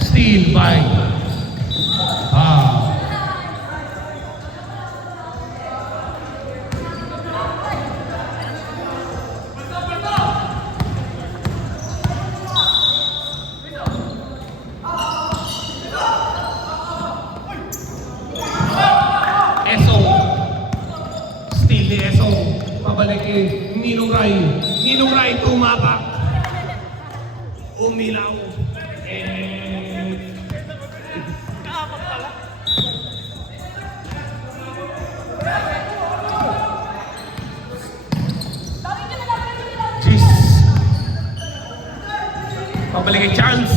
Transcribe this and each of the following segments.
Steal by Eso. Steal ni Eso. Pabalik kay Ninong Rai. Ninong Rai tumapak. Umilaw. Jeez. Pabalik kay Charles.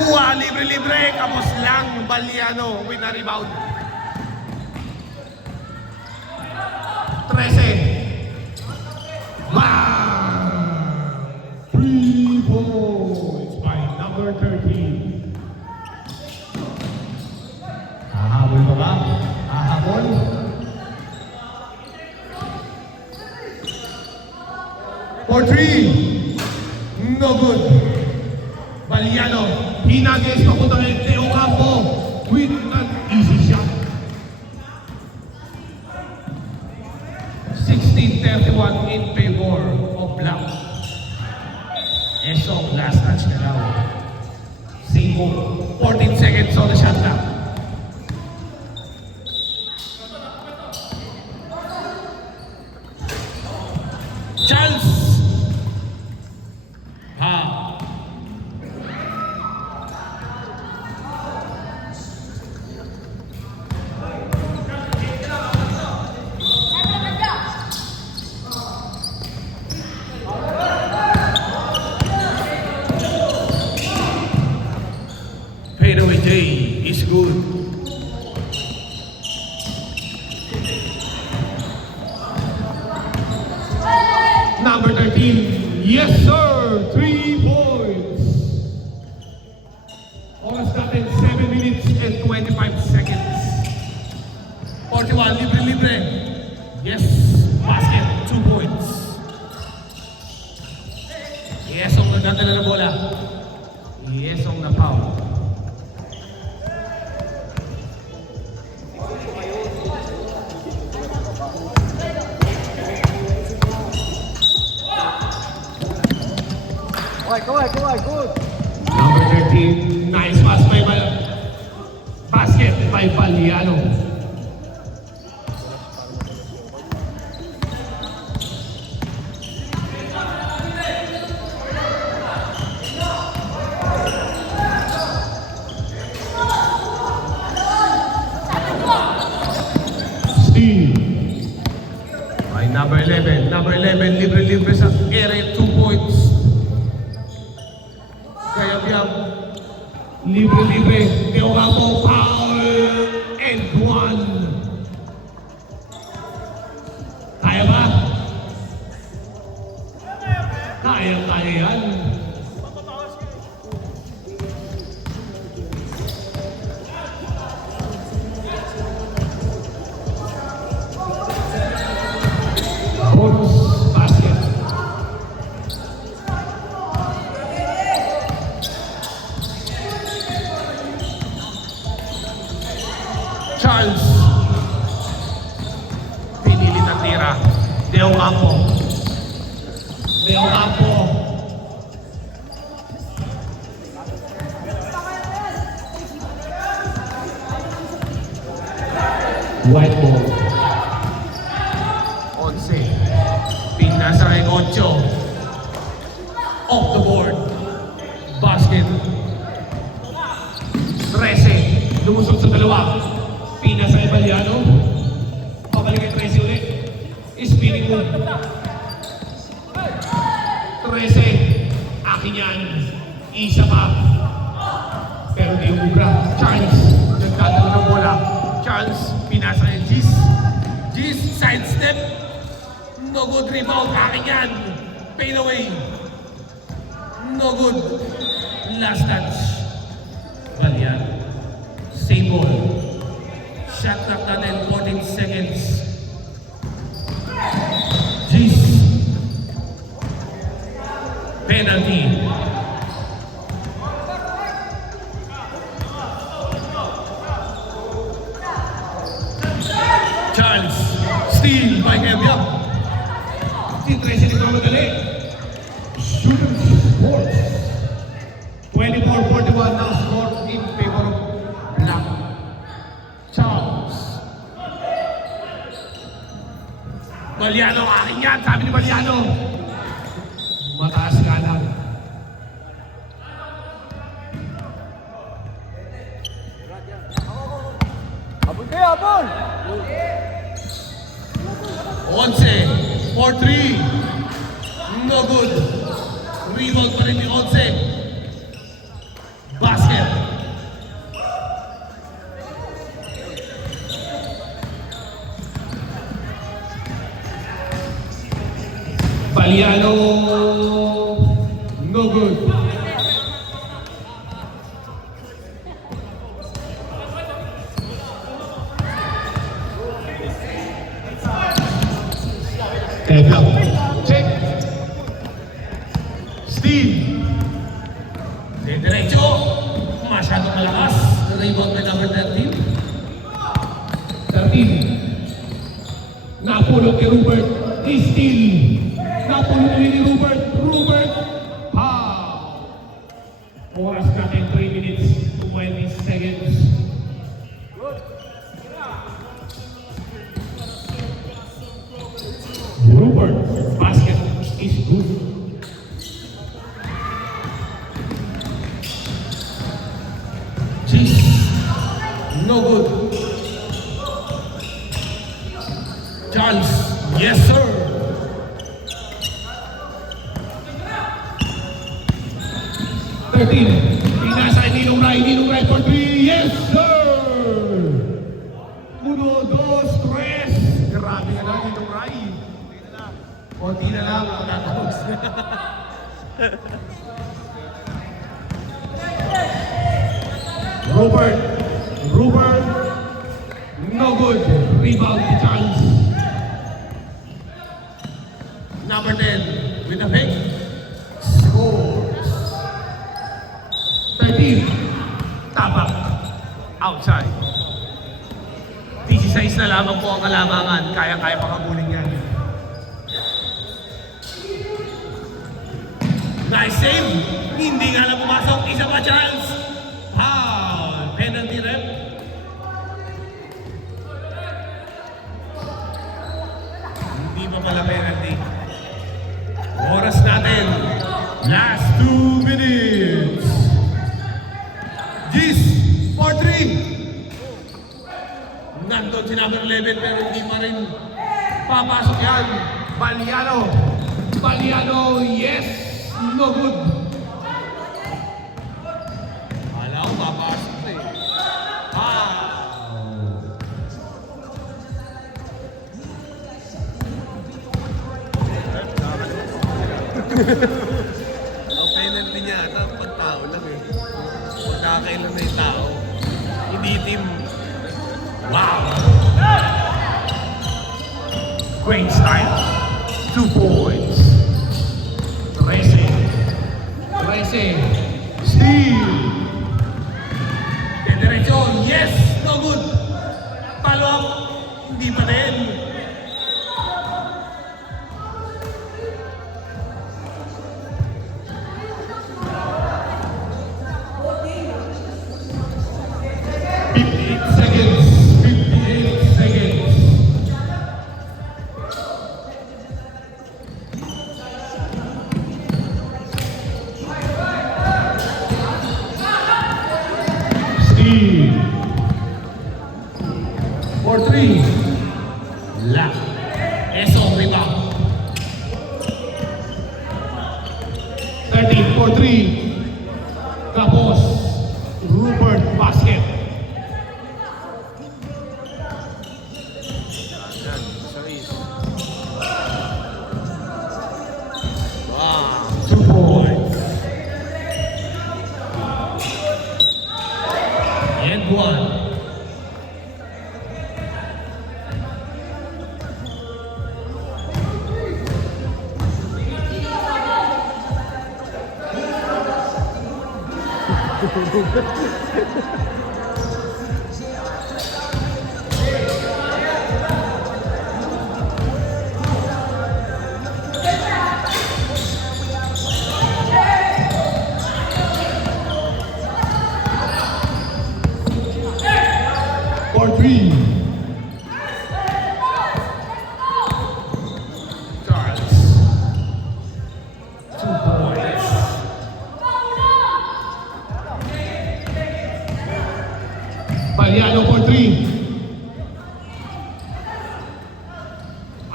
Kuha, libre-libre. Kapos lang. Baliano with a rebound. 13. Wow! 3 points by number 13. Hahabol pa ba? Hahabol? For 3. No good. Baliano. Hinagis papunta kay Teo Campo with an easy shot. 16-31 in favor of Black. Eso, last touch na daw. Simo, 14 seconds on the shot clock. Charles! Fadeaway J is good. Number 13, yes sir, 3 points. Oras natin 7 minutes and 25 seconds. 41, libre-libre. Yes, basket, 2 points. Yes, ang nagdadala na bola. Yes, ang na-foul. Go ahead, good. Number 13, nice pass by basket by Baliano. Steal by number 11. Number 11, libre-libre sa area, 2 points. Kaya biyang libre-libre, Teo Campo, foul, and 1. Kaya ba? Kaya yan. Bonus basket. Charles. Pinili na tira. Teo Campo. Teo Campo. White ball. 11. Pinasa kay Ocho. Off the board. Basket. 13. Lumusog sa dalawa. Pinasa kay Baliano. Pabalik kay 13 ulit. Spinning move. 13. Akin yan. Isa pa. Pero di umubra. Charles. Nagkatalo ng bola. Charles. Pinasa kay Giz. Giz. Sidestep. No good rebound. Akin yan. Fade away. No good. Last touch. Baliano. Same ball. Shot clock natin, 14 seconds. Giz. Penalty. steal by Eviap. Si Tracy nagmamadali. Shooter Sports. 24-41 now score in favor of Black. Charles. Baliano, akin yan. Sabi ni Baliano. Mataas nga lang. Abol kayo, abol! 11 for 3. No good. Rebound pa rin ni 11. Basket. Baliano. No good. Teka. Check. Steve. Diretso. Masyadong malakas. Rebound by number 13. 13. Napulog kay Robert. Steal. Napulog rin ni Robert. Robert. Oras natin 3 minutes 20 seconds. Robert. Basket is good. No good. Chance. Yes, sir. Pinasa Ninong Rai for 3. Yes, sir. 1, 2, 3. Grabe ka lang, Ninong Rai. Konti na lang ang tatapos. Robert. No good. Rebound chance. Number 10 with a pick. Scores. 13. Tapak. Outside. 16 na lamang po ang kalamangan. Kaya-kaya makabulin yan. Nice save. Hindi nga lang pumasok. Isa pa chance. Foul. Penalty rep. Hindi pa pala penalty. Oras natin. Last 2 minutes. Gis for 3. Nandun si number 11 pero hindi pa rin papasok yan. Baliano, yes. No good. Wala akong papasok na eh. Ang penalty niya ata, pagtao lang eh. Pagkakailan na yung tao. Hindi team. Wow. Great style. 2 points. 13. Steal. Diretso. Yes. No good. Follow up. Hindi pa din. For 3. La. Eso, rebound. 13 for 3. Tapos, Rupert basket. Wow. 2 points. And 1.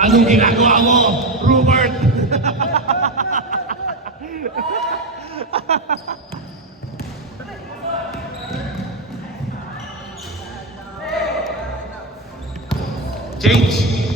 Anong ginagawa mo, Rupert? Change.